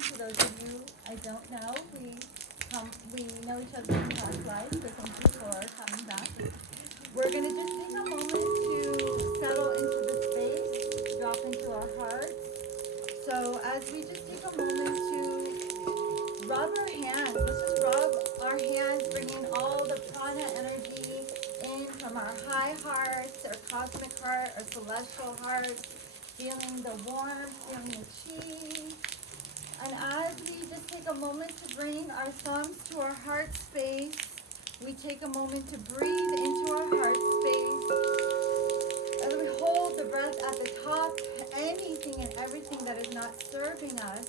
For those of you I don't know, we know each other in past lives, so thank you for coming back. We're going to just take a moment to settle into the space, drop into our hearts. So as we just take a moment to rub our hands, let's just rub our hands, bringing all the prana energy in from our high hearts, our cosmic heart, our celestial heart, feeling the warmth, feeling the chi. And as we just take a moment to bring our thumbs to our heart space, we take a moment to breathe into our heart space. As we hold the breath at the top, anything and everything that is not serving us,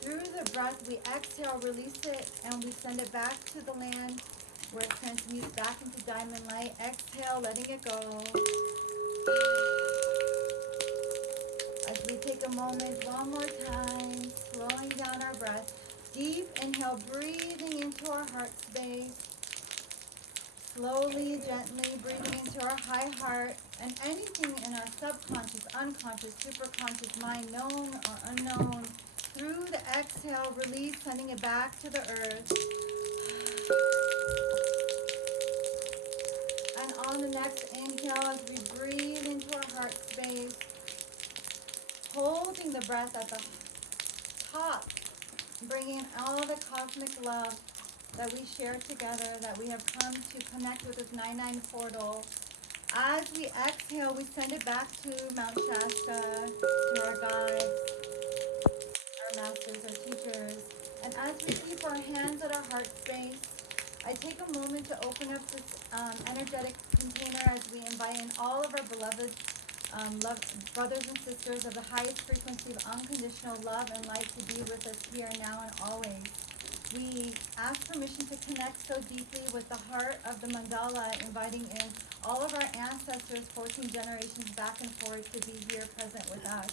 through the breath we exhale, release it, and we send it back to the land where it transmutes back into diamond light. Exhale, letting it go. As we take a moment one more time, slowing down our breath. Deep inhale, breathing into our heart space. Slowly, gently breathing into our high heart, and anything in our subconscious, unconscious, superconscious mind, known or unknown, through the exhale, release, sending it back to the earth. And on the next inhale, as we breathe into our heart space, holding the breath at the top, bringing all the cosmic love that we share together, that we have come to connect with this 9-9 portal. As we exhale, we send it back to Mount Shasta, to our guides, our masters, our teachers. And as we keep our hands at our heart space, I take a moment to open up this energetic container as we invite in all of our beloved brothers and sisters of the highest frequency of unconditional love and light to be with us here, now, and always. We ask permission to connect so deeply with the heart of the mandala, inviting in all of our ancestors, 14 generations back and forth, to be here present with us.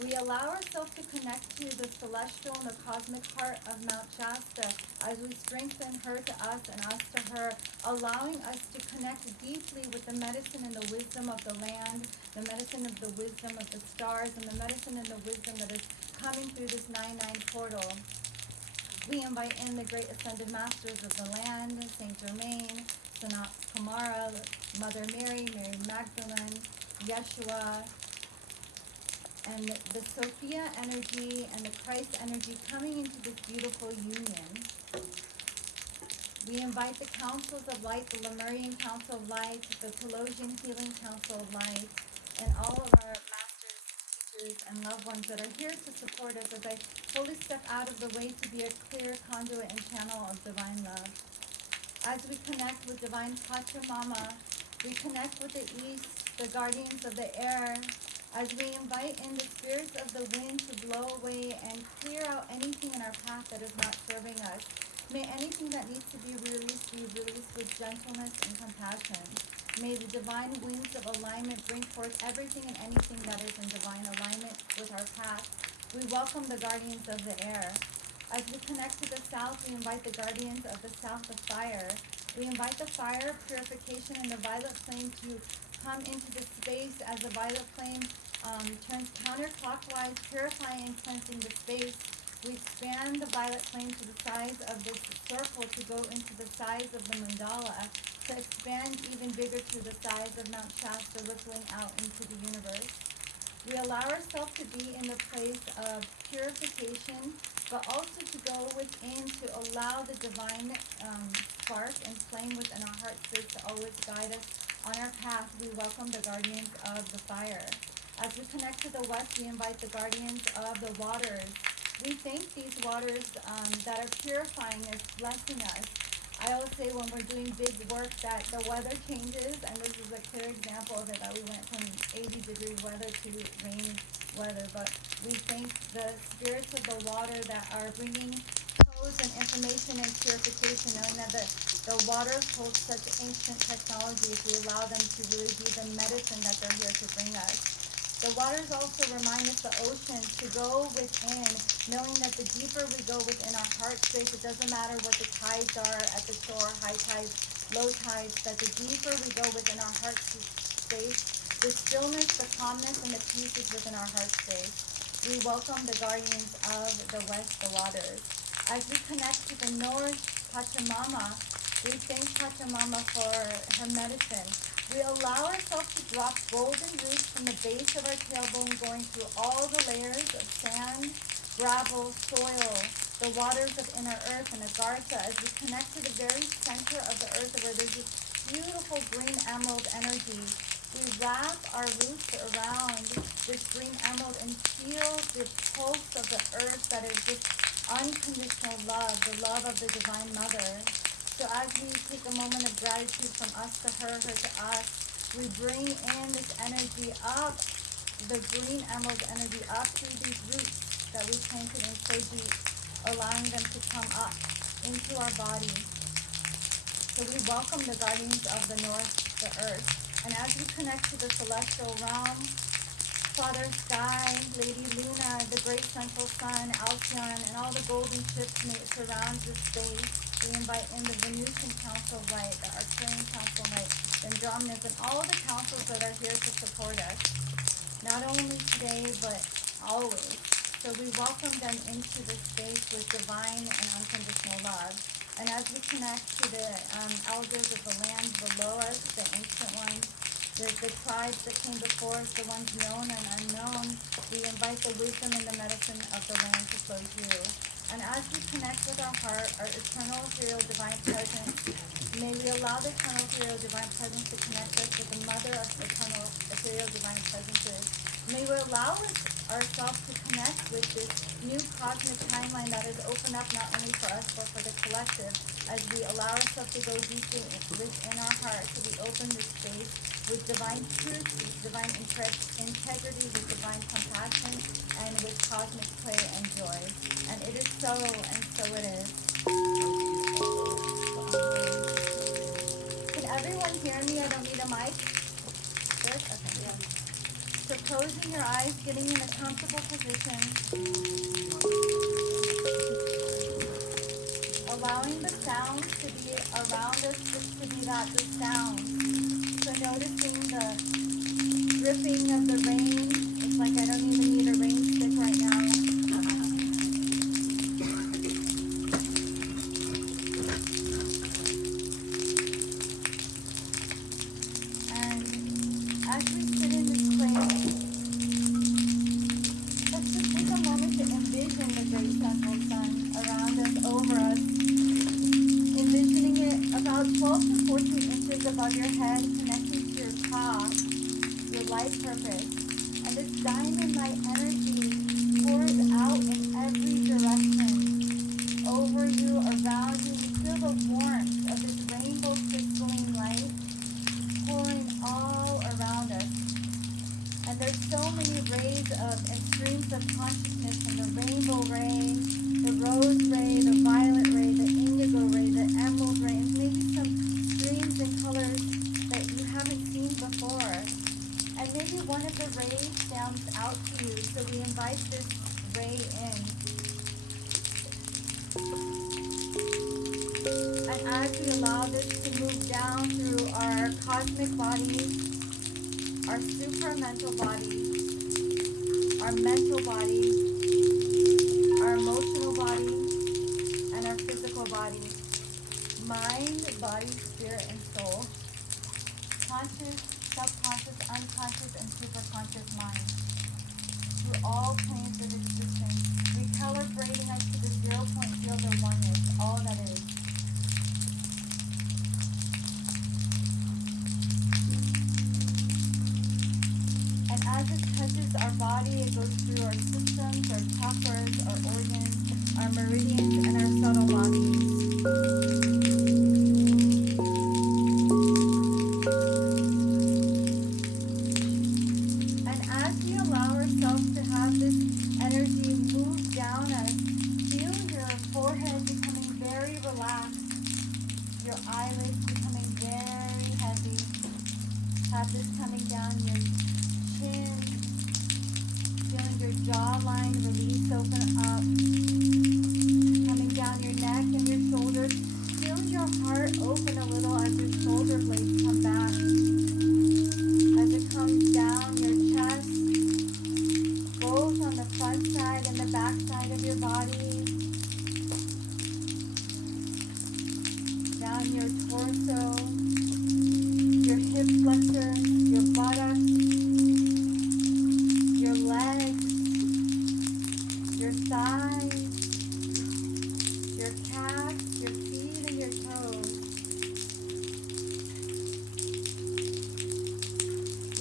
We allow ourselves to connect to the celestial and the cosmic heart of Mount Shasta as we strengthen her to us and us to her, allowing us to connect deeply with the medicine and the wisdom of the land, the medicine of the wisdom of the stars, and the medicine and the wisdom that is coming through this 9-9 portal. We invite in the great ascended masters of the land, Saint Germain, Sanat Kumara, Mother Mary, Mary Magdalene, Yeshua, and the Sophia energy and the Christ energy coming into this beautiful union. We invite the councils of light, the Lemurian Council of Light, the Pelosian Healing Council of Light, and all of our masters, teachers, and loved ones that are here to support us as I fully step out of the way to be a clear conduit and channel of divine love. As we connect with Divine Pachamama, we connect with the East, the guardians of the air, as we invite in the spirits of the wind to blow away and clear out anything in our path that is not serving us. May anything that needs to be released with gentleness and compassion. May the divine wings of alignment bring forth everything and anything that is in divine alignment with our path. We welcome the guardians of the air. As we connect to the south, we invite the guardians of the south of fire. We invite the fire, purification, and the violet flame to come into the space as the violet flame turns counterclockwise, purifying and cleansing the space. We expand the violet flame to the size of this circle to go into the size of the mandala, to expand even bigger to the size of Mount Shasta, rippling out into the universe. We allow ourselves to be in the place of purification, but also to go within to allow the divine spark and flame within our heart space to always guide us on our path. We welcome the guardians of the fire. As we connect to the west, we invite the guardians of the waters. We thank these waters that are purifying us, blessing us. I always say when we're doing big work that the weather changes, and this is a clear example of it, that we went from 80-degree weather to rainy weather. But we thank the spirits of the water that are bringing codes and information and purification, knowing that the waters hold such ancient technology if we allow them to really be the medicine that they're here to bring us. The waters also remind us, the ocean, to go within, knowing that the deeper we go within our heart space, it doesn't matter what the tides are at the shore, high tides, low tides, that the deeper we go within our heart space, the stillness, the calmness, and the peace is within our heart space. we welcome the guardians of the west, the waters. As we connect to the north, Pachamama, we thank Pachamama for her medicine. We allow ourselves to drop golden roots from the base of our tailbone, going through all the layers of sand, gravel, soil, the waters of inner earth, and agartha, as we connect to the very center of the earth where there's this beautiful green emerald energy. We wrap our roots around this green emerald and feel the pulse of the earth that is this unconditional love, the love of the Divine Mother. So as we take a moment of gratitude from us to her, her to us, we bring in this energy up, the green emerald energy up through these roots that we planted in so deep, allowing them to come up into our body. So we welcome the guardians of the north, the earth. And as we connect to the celestial realm, Father Sky, Lady Luna, the great central sun, Alcyon, and all the golden ships may surround this space. We invite in the Venusian Council of Light, the Arcturian Council of Light, the Andromedas, and all the councils that are here to support us. Not only today, but always. So we welcome them into this space with divine and unconditional love. And as we connect to the elders of the land below us, the ancient ones, the tribes that came before us, the ones known and unknown, we invite the wisdom and the medicine of the land to flow through. And as we connect with our heart, our eternal ethereal divine presence, may we allow the eternal ethereal divine presence to connect us with the mother of eternal ethereal divine presences. May we allow ourselves to connect with this new cosmic timeline that is opened up not only for us, but for the collective, as we allow ourselves to go deeply within our heart, so we open this space with divine truth, with divine integrity, with divine compassion, and with cosmic play and joy. And it is so, and so it is. Can everyone hear me? I don't need a mic. Good? Okay. Yeah. So closing your eyes, getting in a comfortable position, allowing the sounds to be around us, to be the sound. So noticing the dripping of the rain. It's like I don't even need a rain stick right now. And as we sit in this place, let's just take a moment to envision the great central sun around us, over us. Envisioning it about 12 to 14 inches above your head, connecting to your top, your life purpose. And this diamond light energy pours out in every direction. Over you, around you, you feel the warmth of this rainbow crystalline light pouring all around us. And there's so many rays and streams of consciousness, from the rainbow ray, the rose ray, the violet ray, the indigo ray, the emerald ray, and maybe some streams and colors that you haven't seen before. And maybe one of the rays stands out to you, so we invite this ray in. And as we allow this to move down through our cosmic bodies, our supramental bodies, our mental bodies, our emotional body, and our physical body, mind, body, spirit, and soul, conscious, subconscious, unconscious, and superconscious mind, through all planes of existence, recalibrating us to the 0-point field of oneness, all that is. And as it touches our body, it goes through our systems, our chakras, our organs, our meridians, and our subtle bodies. And as we allow ourselves to have this energy move down us, feel your forehead becoming very relaxed, your eyelids becoming very heavy. Have this coming down your chin, feeling your jawline release, open up, coming down your neck and your shoulders. Feel your heart open a little as your shoulder blades come back. As it comes down your chest, both on the front eyes, your calves, your feet, and your toes.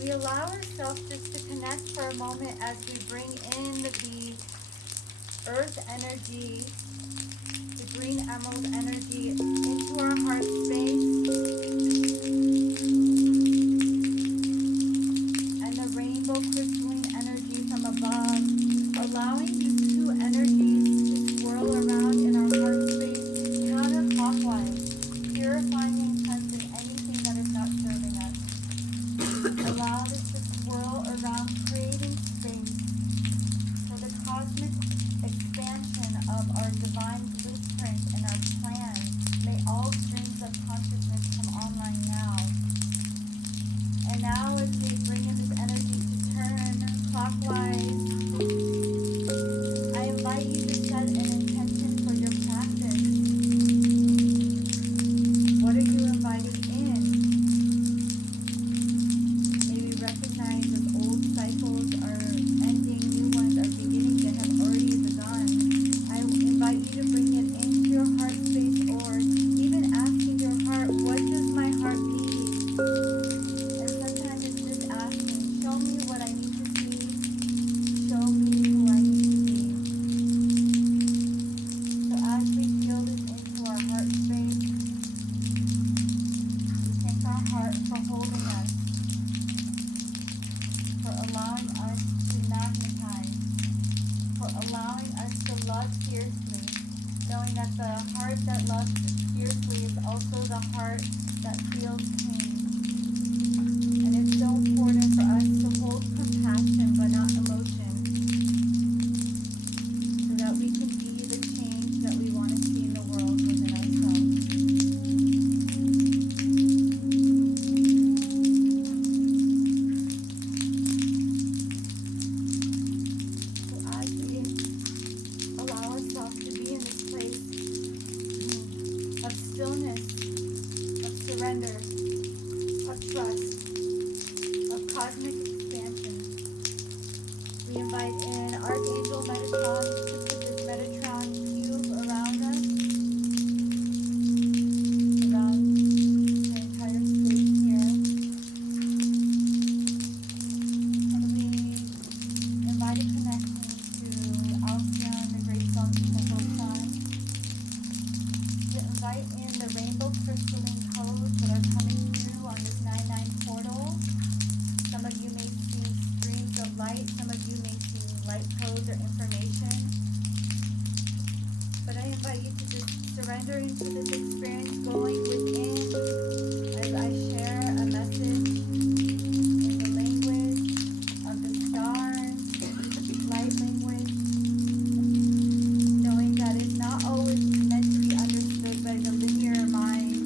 We allow ourselves just to connect for a moment as we bring in the earth energy, the green emerald energy into our heart space, and the rainbow crystalline energy from above, allowing these two energies to swirl around in our heart space counterclockwise, purifying and cleansing anything that is not serving us. Allow this to swirl around, creating space for the cosmic expansion of our divine blueprint and our plan. May all streams of consciousness come online now. And now as we bring in this energy to turn clockwise, I invite you to set an intention for your practice. What are you inviting in? Maybe recognize as old cycles are ending, new ones are beginning that have already begun. I invite you to bring it into your heart space, or even asking your heart, what does my heart need? And sometimes it's just asking, show me what I need to see, show me who I need to be. So as we feel this into our heart space, we thank our heart for holding us, for allowing us to magnetize, for allowing us to love fiercely, knowing that the heart that loves fiercely is also the heart that feels pain. And it's so important for us to hold compassion but not emotion, so that we can be the change that we want to see in the world within ourselves. So as we allow ourselves to be in this place of stillness, of surrender, of trust, of cosmic expansion, we invite in Archangel Metatron to put this Metatron cube around us, around the entire space here. And we invite a connection to Alcyon, the great Soundscape sun. We invite in the rainbow crystalline codes that are coming through on this 9-9 portal. Some of you may see streams of light, some of you may see light codes or information. But I invite you to just surrender into this experience, going within as I share a message in the language of the stars, light language, knowing that it's not always meant to be understood by the linear mind.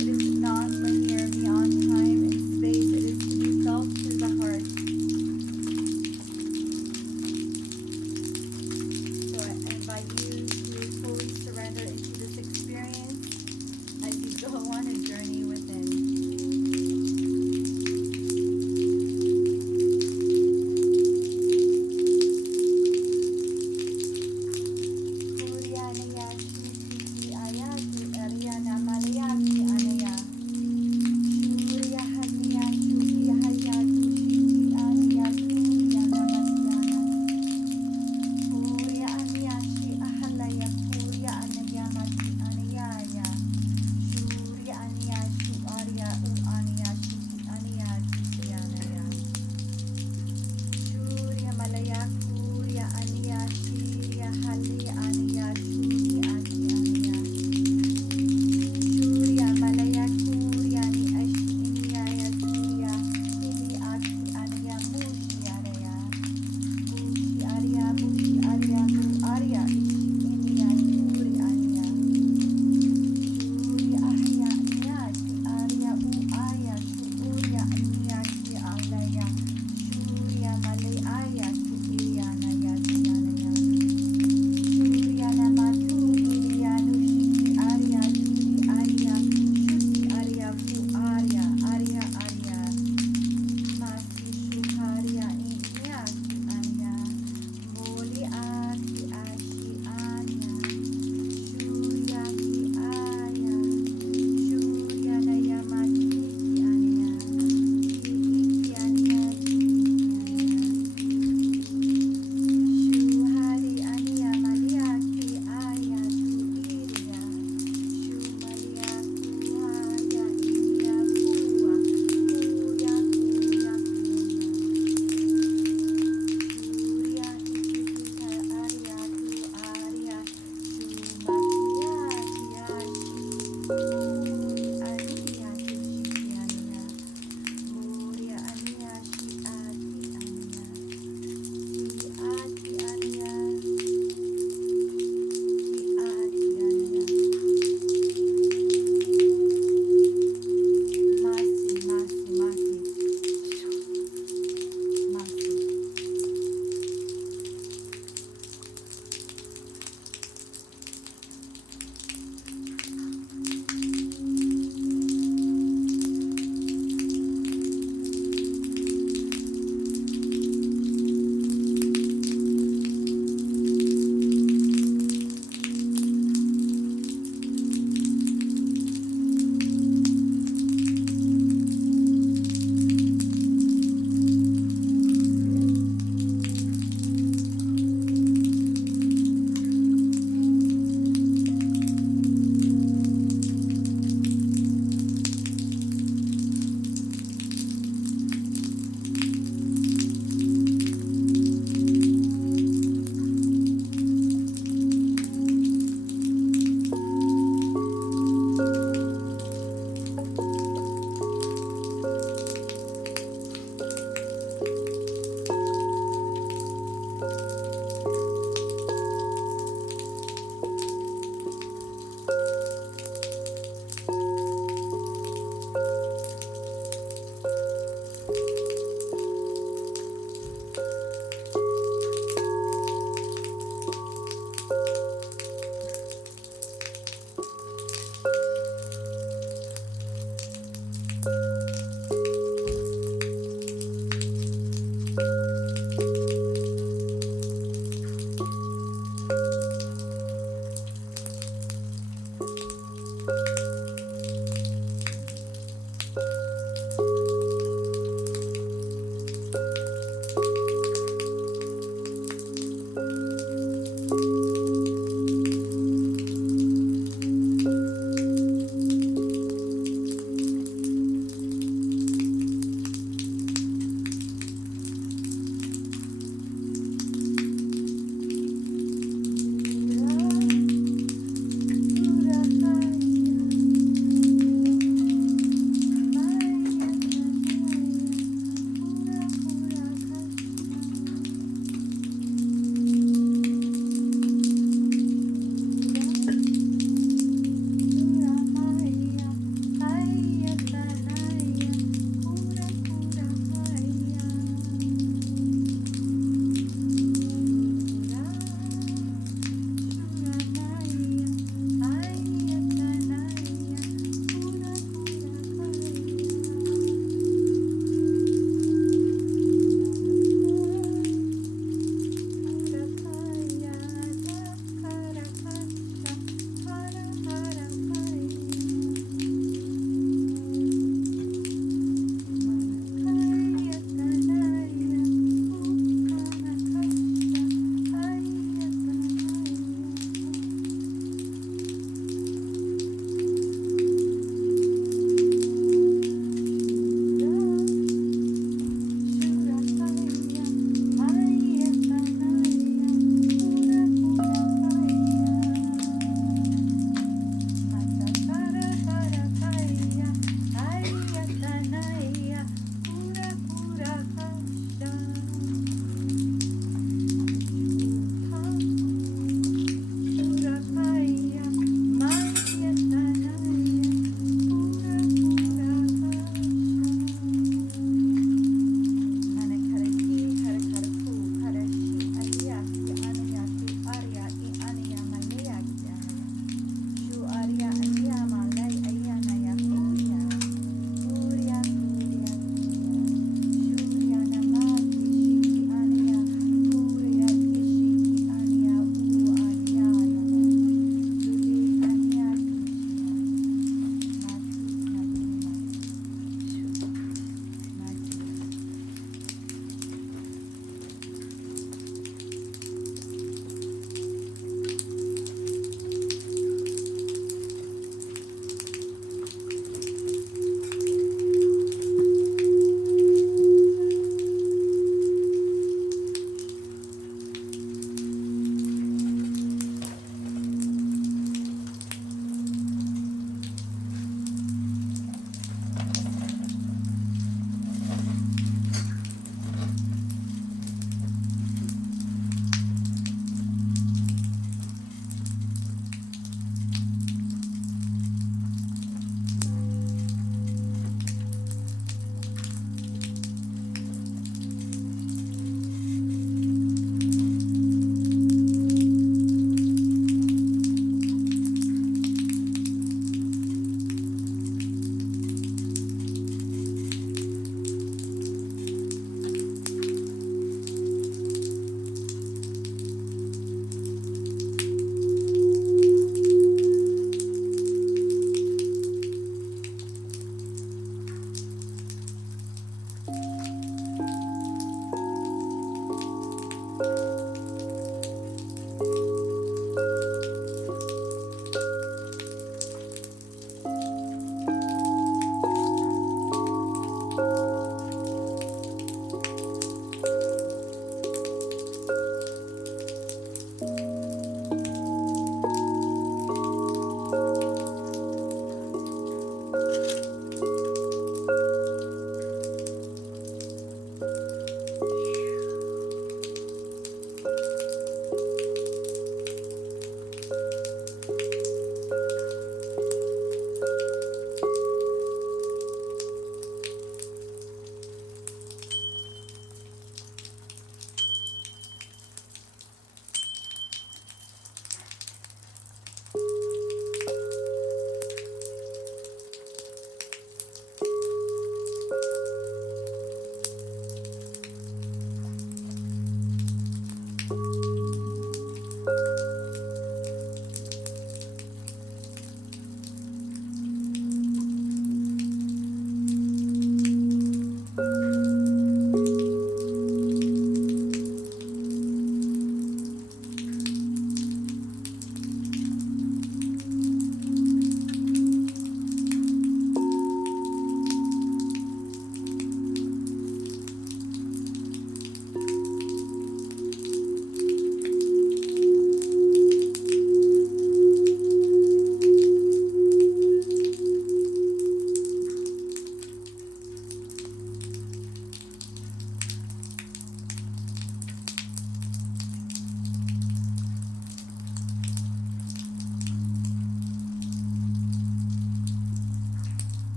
It is non-linear, beyond time and space. It is to be felt through the heart. So I invite you to fully surrender into this experience as you go on a journey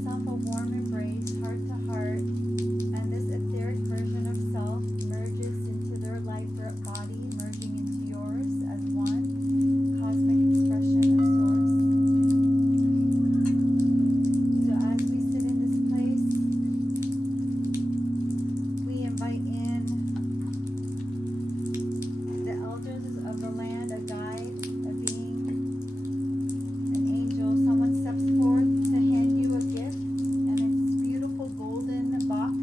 yourself a warm embrace, heart to heart, and this etheric version of self merges into their light body, merging into yours as one cosmic expression of source. So as we sit in this place, we invite in the elders of the land, a guide, a being, an angel. Someone steps forth to hand you a gift, and it's this beautiful golden box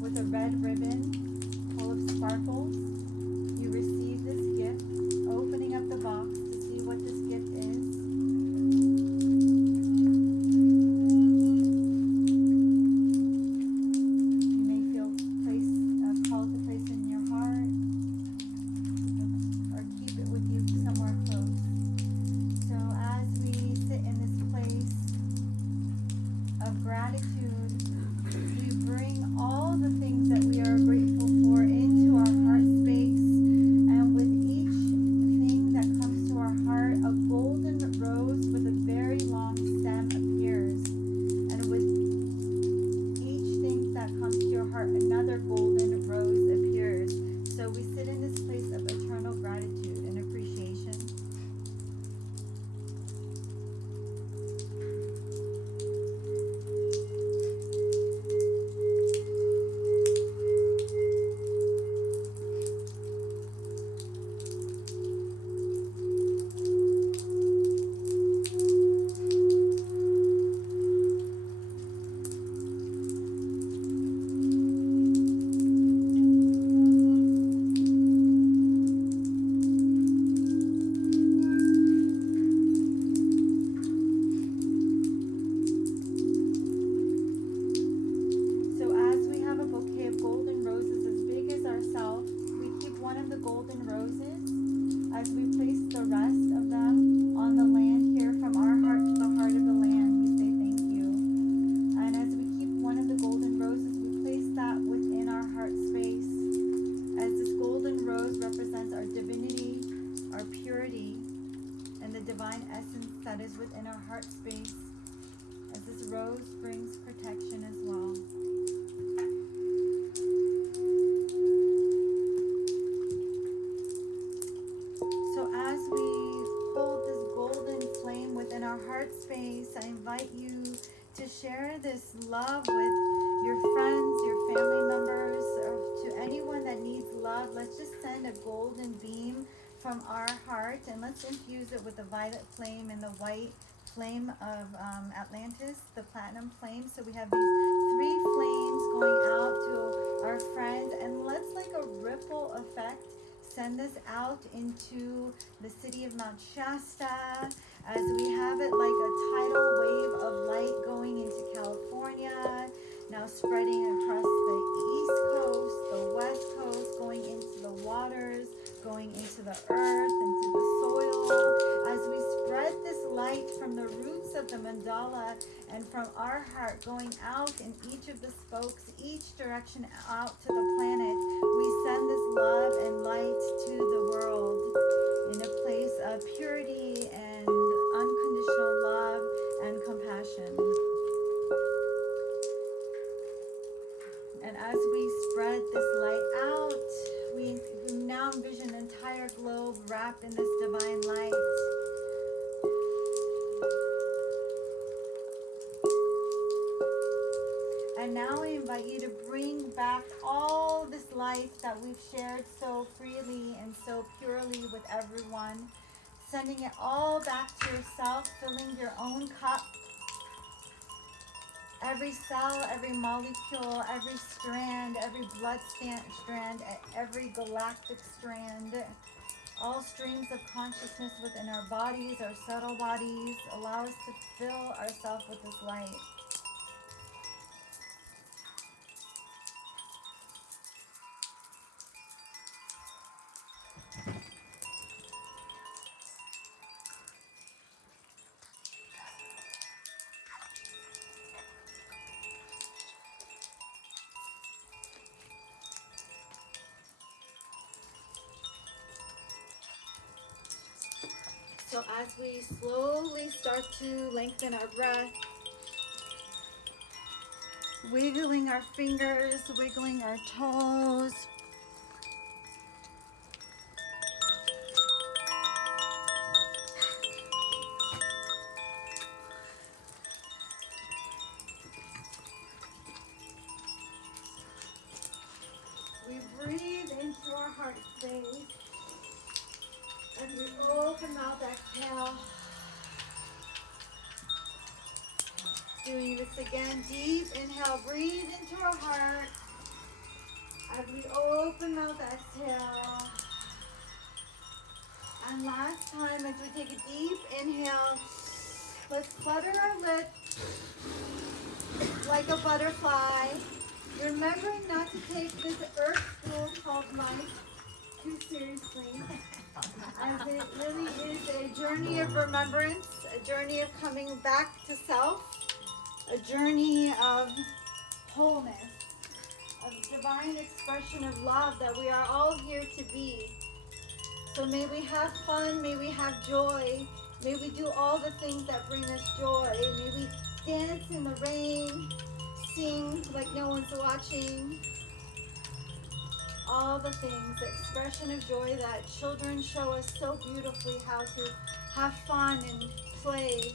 with a red ribbon full of sparkles. You receive this gift, opening up the box to see what this gift is. You may feel called to place in your heart, or keep it with you somewhere close. So as we sit in this place of gratitude, we bring all the things that we are grateful for into our heart space, and with each thing that comes to our heart, a golden rose with a very long stem appears, and with each thing that comes to your heart, another golden rose appears. So we sit in this place of eternal gratitude and appreciation. So as we have a bouquet of golden roses as big as ourselves, we keep one of the golden roses as we place the rest of them on the land here, from our heart to the heart of the land. We say thank you. And as we keep one of the golden roses, we place that within our heart space, as this golden rose represents our divinity, our purity, and the divine essence that is within our heart space, as this rose brings protection as well. So as we hold this golden flame within our heart space, I invite you to share this love with your friends, your family members, or to anyone that needs love. Let's just send a golden beam from our heart, and let's infuse it with the violet flame and the white flame of Atlantis, the platinum flame. So we have these three flames going out to our friends, and let's, like a ripple effect, send this out into the city of Mount Shasta, as we have it like a tidal wave of light going into California, now spreading across the East Coast, the West Coast, going into the waters, going into the earth, into the soil, as we spread this light from the roots of the mandala and from our heart going out in each of the spokes, each direction out to the planet. We send this love and light to the world in a place of purity and unconditional love and compassion. And as we spread this light out, we now envision the entire globe wrapped in this divine light. And now I invite you to bring back all this light that we've shared so freely and so purely with everyone, sending it all back to yourself, filling your own cup. Every cell, every molecule, every strand, every blood strand, every galactic strand, all streams of consciousness within our bodies, our subtle bodies, allow us to fill ourselves with this light. So as we slowly start to lengthen our breath, wiggling our fingers, wiggling our toes. We breathe into our heart space and we open mouth, exhale. Doing this again, deep inhale, breathe into our heart. As we open mouth, exhale. And last time, as we take a deep inhale, let's flutter our lips like a butterfly, remembering not to take this earth school called life too seriously, as it really is a journey of remembrance, a journey of coming back to self, a journey of wholeness, of divine expression of love that we are all here to be. So may we have fun, may we have joy, may we do all the things that bring us joy, may we dance in the rain, sing like no one's watching, all the things, the expression of joy that children show us so beautifully how to have fun and play.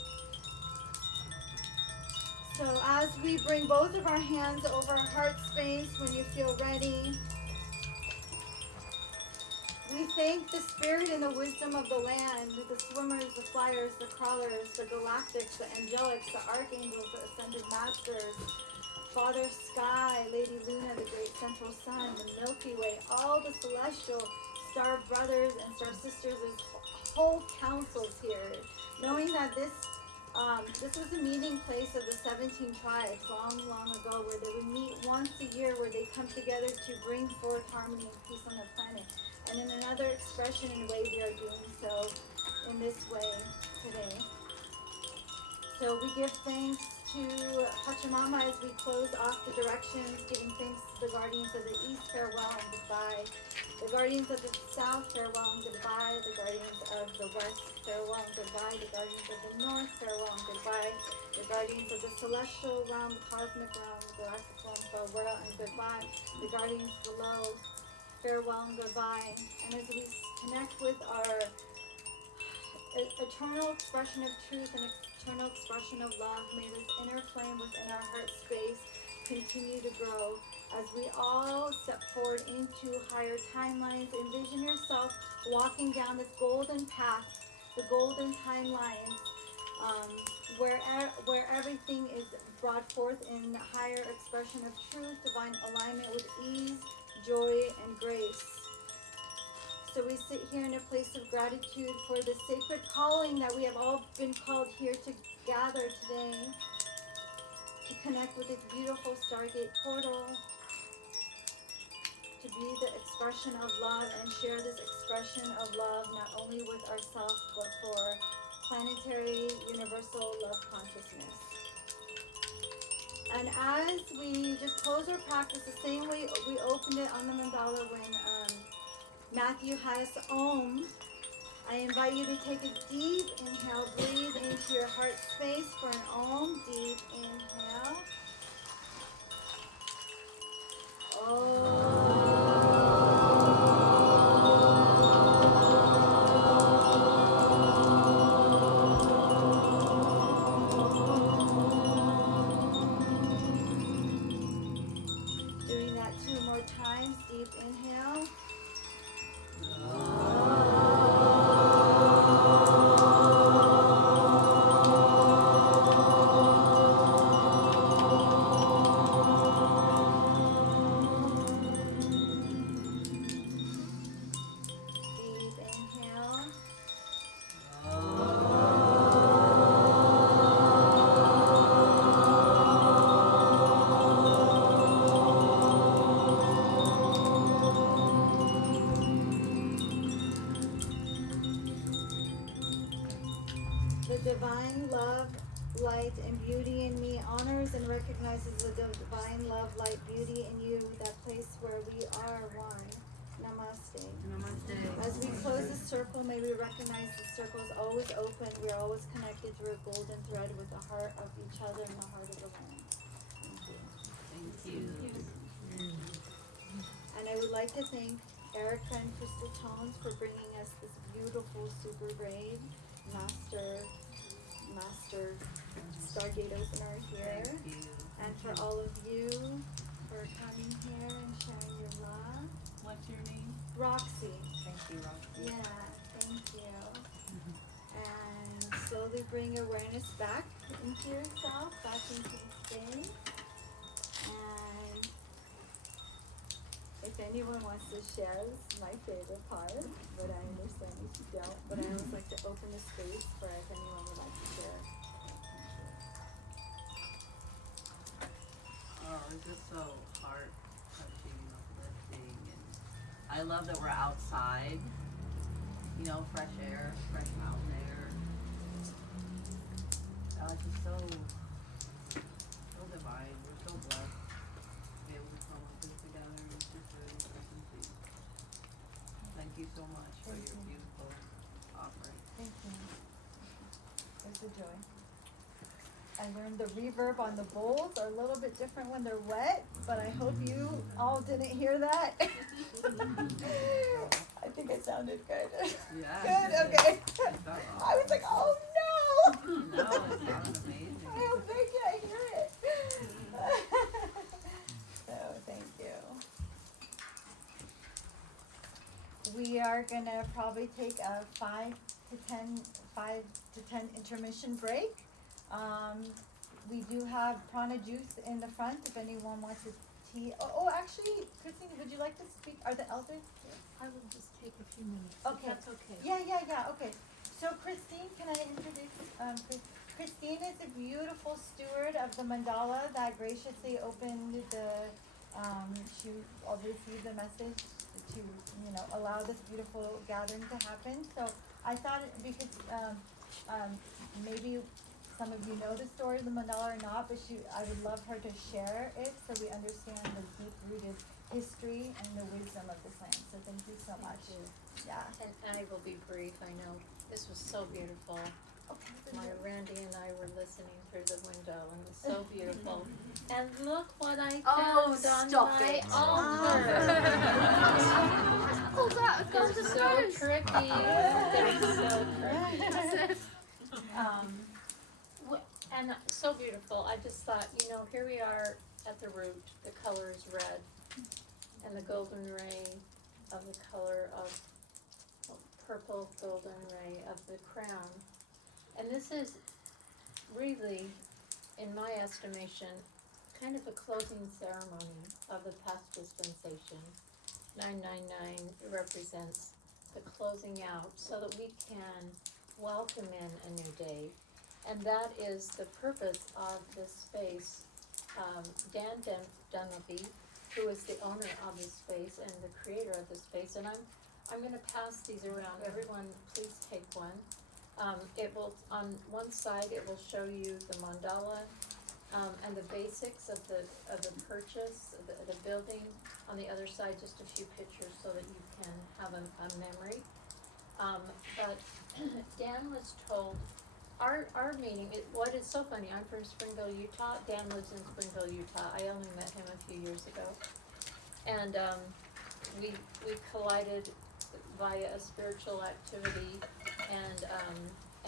So as we bring both of our hands over our heart space, when you feel ready, we thank the spirit and the wisdom of the land, the swimmers, the flyers, the crawlers, the galactics, the angelics, the archangels, the ascended masters, Father Sky, Lady Luna, the great central sun, the Milky Way, all the celestial star brothers and star sisters, there's whole councils here, knowing that this was the meeting place of the 17 tribes long, long ago, where they would meet once a year, where they come together to bring forth harmony and peace on the planet. And in another expression and way, we are doing so in this way today. So we give thanks to Pachamama as we close off the directions, giving thanks to the guardians of the east, farewell and goodbye. The guardians of the south, farewell and goodbye. The guardians of the west, farewell and goodbye. The guardians of the north, farewell and goodbye. The guardians of the celestial realm, the cosmic realm, the galactic realm, farewell and goodbye. The guardians below, farewell and goodbye. And as we connect with our eternal expression of truth and eternal expression of love, may this inner flame within our heart space continue to grow as we all step forward into higher timelines. Envision yourself walking down this golden path, the golden timelines, where everything is brought forth in higher expression of truth, divine alignment with ease, joy, and grace. So we sit here in a place of gratitude for the sacred calling that we have all been called here to gather today, to connect with this beautiful Stargate portal, to be the expression of love and share this expression of love not only with ourselves but for planetary universal love consciousness. And as we just close our practice the same way we opened it on the mandala when Matthew has Om, I invite you to take a deep inhale, breathe into your heart space for an Om, deep inhale. Om. Doing that 2 more times, deep inhale. Divine love, light, and beauty in me honors and recognizes the divine love, light, beauty in you, that place where we are one. Namaste. Namaste. As we close this circle, may we recognize the circle is always open. We are always connected through a golden thread with the heart of each other and the heart of the land. Thank you. like to thank Erica and Crystal Tones for bringing us this beautiful super braid master Stargate opener here. And for all of you for coming here and sharing your love. What's your name? Roxy. Thank you, Roxy. Yeah, thank you. And slowly bring awareness back into yourself, back into the space. And if anyone wants to share, this is my favorite part, but I understand if you don't. But I always like to open the space for if anyone would like to share. Oh, it's just so heart-touching, uplifting, and I love that we're outside. You know, fresh air, fresh mountain air. It's just so divine. We're so blessed to be able to come with this together and it's just really pleasant. Thank you so much for your beautiful offering. Thank you. It's a joy. I learned the reverb on the bowls are a little bit different when they're wet, but I hope you all didn't hear that. I think it sounded good. Yeah. Good, okay. Awesome. I was like, oh no! No, it sounded amazing. I hope they can't hear it. So, thank you. We are gonna probably take a 5 to 10 intermission break. We do have prana juice in the front if anyone wants a tea. Oh, actually, Christine, would you like to speak? Are the elders here? I will just take a few minutes. Okay. If that's okay. Yeah, okay. So Christine, can I introduce, Christine is a beautiful steward of the mandala that graciously opened the, she received the message to, allow this beautiful gathering to happen. So I thought because, maybe some of you know the story of the mandala or not, but I would love her to share it so we understand the deep-rooted history and the wisdom of this land. So thank you so much. Thank you. Yeah. And I will be brief, I know. This was so beautiful. My Randy and I were listening through the window and it was so beautiful. And look what I found on my altar. Pulled out a golden They're so rose. tricky. They're so tricky. And so beautiful. I just thought, here we are at the root. The color is red. And the golden ray of the color of purple golden ray of the crown. And this is really, in my estimation, kind of a closing ceremony of the past dispensation. 9.9.9 represents the closing out so that we can welcome in a new day. And that is the purpose of this space. Dan Dunleavy, who is the owner of this space and the creator of this space, and I'm going to pass these around. Everyone, please take one. It will, on one side, it will show you the mandala and the basics of the purchase, the building. On the other side, just a few pictures so that you can have a memory. But Dan was told. Our meeting, what is so funny, I'm from Springville, Utah. Dan lives in Springville, Utah. I only met him a few years ago. And we collided via a spiritual activity and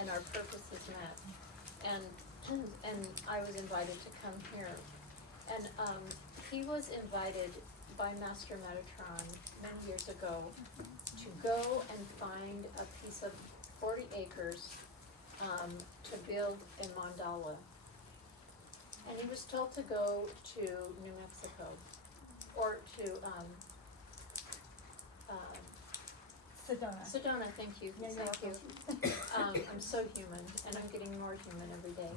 our purposes met. And I was invited to come here. And he was invited by Master Metatron many years ago to go and find a piece of 40 acres to build a mandala. And he was told to go to New Mexico, or to Sedona, thank you, thank you. I'm so human, and I'm getting more human every day.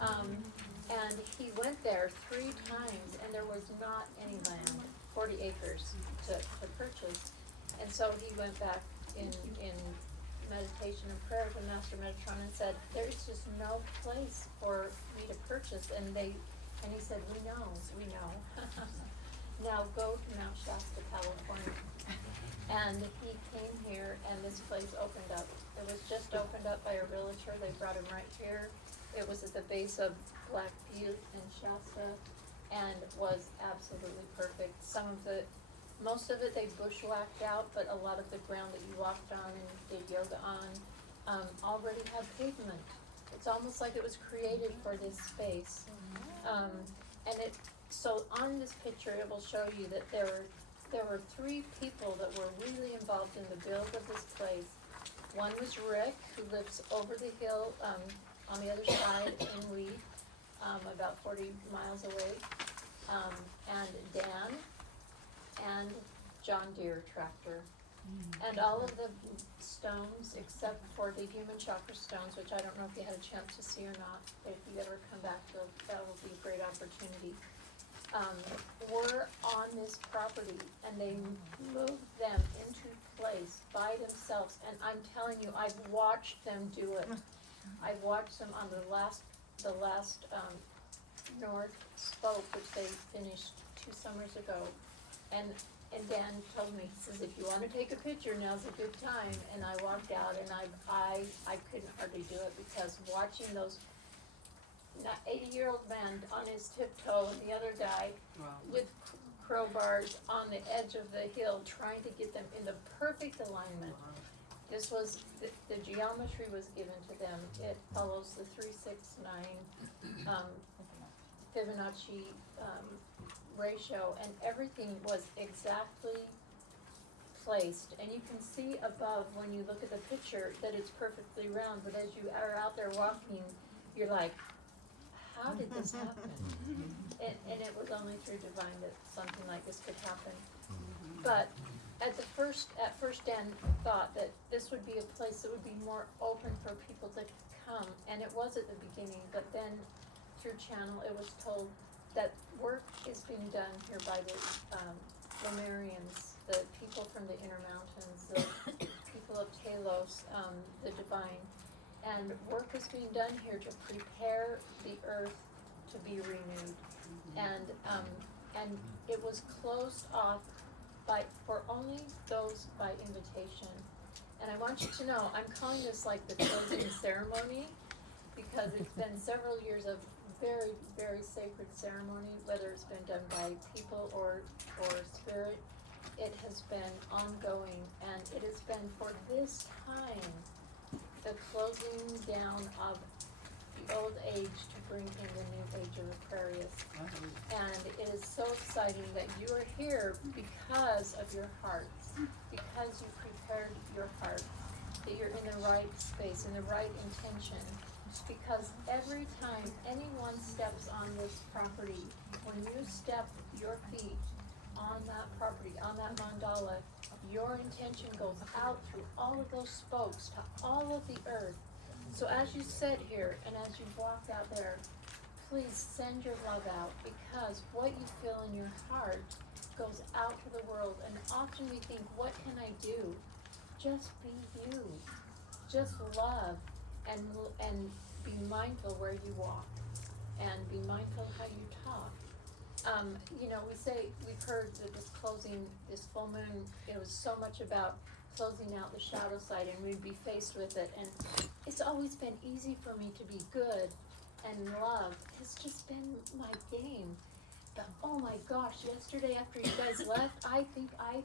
And he went there 3 times, and there was not any land, 40 acres to purchase. And so he went back in meditation and prayer to Master Metatron and said, there's just no place for me to purchase. And he said, we know. Now go to Mount Shasta, California. And he came here and this place opened up. It was just opened up by a realtor. They brought him right here. It was at the base of Black Butte in Shasta and was absolutely perfect. Some of the Most of it they bushwhacked out, but a lot of the ground that you walked on and did yoga on, already had pavement. It's almost like it was created for this space. So on this picture, it will show you that there were 3 people that were really involved in the build of this place. One was Rick, who lives over the hill, on the other side in Weed, about 40 miles away, and Dan, and John Deere tractor. And all of the stones, except for the human chakra stones, which I don't know if you had a chance to see or not, but if you ever come back, that will be a great opportunity, were on this property, and they moved them into place by themselves, and I'm telling you, I've watched them do it. I've watched them on the last north spoke, which they finished 2 summers ago, and Dan told me, he says, if you wanna take a picture, now's a good time, and I walked out, and I couldn't hardly do it, because watching those 80-year-old man on his tiptoe, and the other guy with crowbars on the edge of the hill, trying to get them in the perfect alignment. This was, the geometry was given to them. It follows the 3-6-9 Fibonacci ratio, and everything was exactly placed. And you can see above, when you look at the picture, that it's perfectly round, but as you are out there walking, you're like, how did this happen? And it was only through divine that something like this could happen. But at first Dan thought that this would be a place that would be more open for people to come, and it was at the beginning, but then through channel it was told that work is being done here by the Lemurians, the people from the inner mountains, the people of Talos, the divine. And work is being done here to prepare the earth to be renewed. And it was closed off for only those by invitation. And I want you to know, I'm calling this like the closing ceremony, because it's been several years of very, very sacred ceremony, whether it's been done by people or spirit. It has been ongoing, and it has been for this time, the closing down of the old age to bring in the new age of Aquarius. And it is so exciting that you are here because of your hearts, because you prepared your heart, that you're in the right space, in the right intention. Because every time anyone steps on this property, when you step your feet on that property, on that mandala, your intention goes out through all of those spokes to all of the earth. So as you sit here and as you walk out there, please send your love out, because what you feel in your heart goes out to the world. And often we think, what can I do? Just be you. Just love and be mindful where you walk, and be mindful how you talk. We've heard that this full moon, it was so much about closing out the shadow side, and we'd be faced with it. And it's always been easy for me to be good and love. It's just been my game. But oh my gosh, yesterday after you guys left, I think I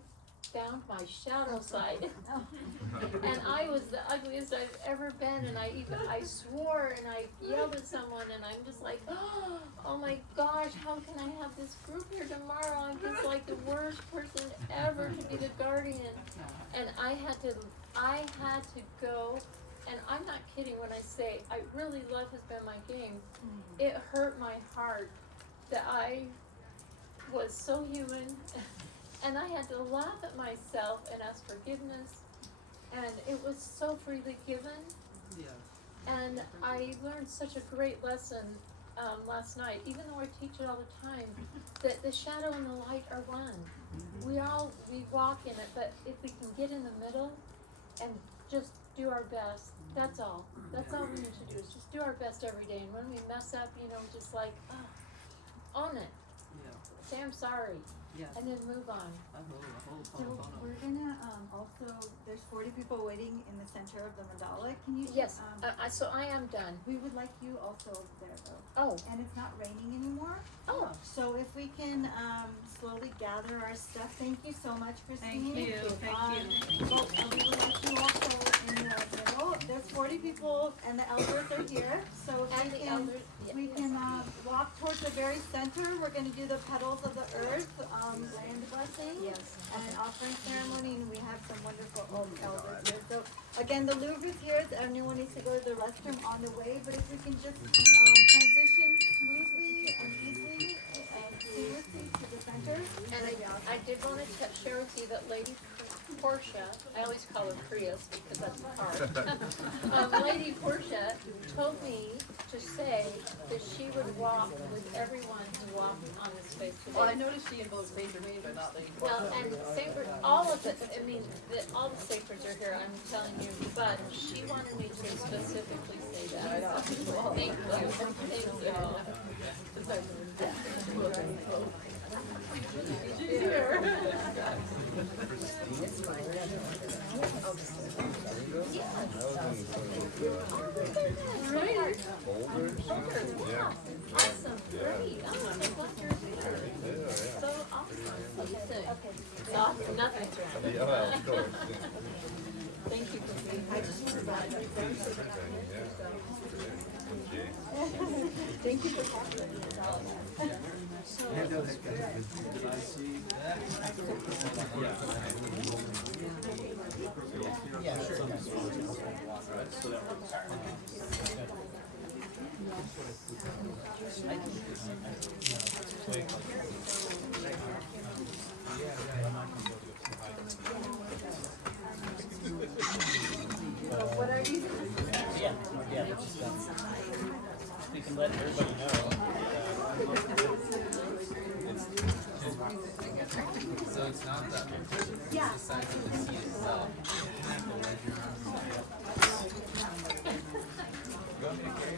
found my shadow side. And I was the ugliest I've ever been, and I swore and I yelled at someone, and I'm just like, oh my gosh, how can I have this group here tomorrow? I'm just like the worst person ever to be the guardian. And I had to go, and I'm not kidding when I say love has been my game. It hurt my heart that I was so human. And I had to laugh at myself and ask forgiveness, and it was so freely given. Yeah. And I learned such a great lesson last night, even though I teach it all the time, that the shadow and the light are one. We walk in it, but if we can get in the middle and just do our best, that's all. That's all we need to do, is just do our best every day. And when we mess up, just like, own it. Yeah. Say I'm sorry. Yes. And then move on. So we're gonna also, there's 40 people waiting in the center of the mandala. Can you? Yes. So I am done. We would like you also there though. Oh. And it's not raining anymore. Oh. So So if we can slowly gather our stuff. Thank you so much, Christine. Thank you. Well, we would like you also in the middle. There's 40 people and the elders are here. So if we can walk towards the very center. We're going to do the petals of the earth, land blessing, and offering ceremony, and we have some wonderful old elders here. So again, the Louvre is here. So everyone needs to go to the restroom on the way, but if we can just transition smoothly and easily and seamlessly to the center. And I did want to share with you that Lady Portia, I always call her Prius because that's the car. Lady Portia told me to say that she would walk with everyone who walked on this space today. Well, I noticed she invoked Saint Germain, but not Lady Portia. Well, and Sacred, all of it, I mean, all the sacreds are here, I'm telling you, but she wanted me to specifically say that. Thank you. Awesome, great. I'm so glad you're here. So awesome. It's awesome, nothing. Yeah, of course. Thank you for being I just want to thank you for talking to me. What are you doing? Yeah. We can let everybody know. So it's not that. It's the size of the seed itself.